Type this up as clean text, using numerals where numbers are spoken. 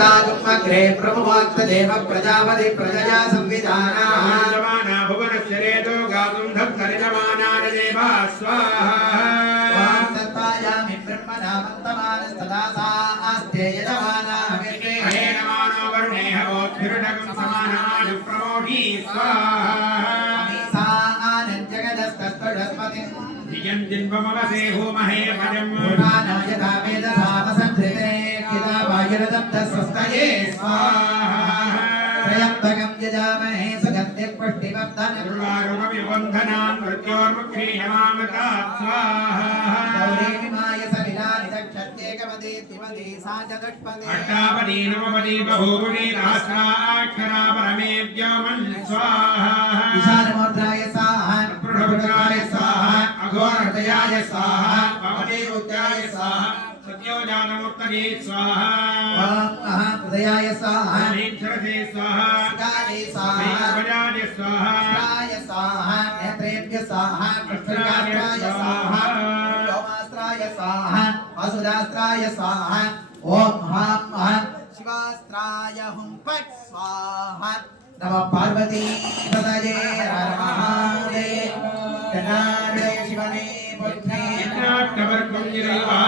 अग्रे प्रभुवाक्त देव प्रजापति प्रजया संविधाना जमाना भुवनस्य रेतो गातुं धत्तरिजमाना देवा स्वाहा तत्पायामि ब्रह्मणा मन्तमानस्तदा सा आस्ते यजमाना विष्णे हेनमानो वरुणे हवोद्भिर्णकं समानानि प्रमोढी स्वाहा सा आनन्द्यगदस्तस्पृढस्पतिं धियं जिन्वमवसे होमहे पदं पुराणो यथा वेदसामसंकृते किताबायरदं तस्वस्तये स्वाहा त्रयम्बकं यजामहे सुगन्धिं पुष्टिवर्धनम् दुर्वारुकविबन्धनान् मृत्योर्मुक्षीयमामृता स्वाहा गौरीमाय सविलानि दक्षत्येकपदेतिपदे सा चतुष्पदे अष्टापदी नवपदी बहूपदी सहस्राक्षरा परमेभ्यो मन् स्वाहा विशालमूर्धाय स्वाहा प्रभुराय स्वाहा अघोरतयाय स्वाहा भवदेवत्याय स्वाहा सत्योजानमुत्तरे स्वाहा ॐ महाहृदयाय स्वाहा नीक्षरसे स्वाहा काले स्वाहा भजाय स्वाहा स्वाहाय स्वाहा नेत्रेभ्य स्वाहा कृष्णकात्राय स्वाहा व्योमास्त्राय स्वाहा वसुदास्त्राय स्वाहा ॐ महां शिवास्त्राय हुं फट् स्वाहा नमः पार्वती पतये हर महादेव जनार्दन शिवने पुत्रे नाट्यवर्गं जिरवा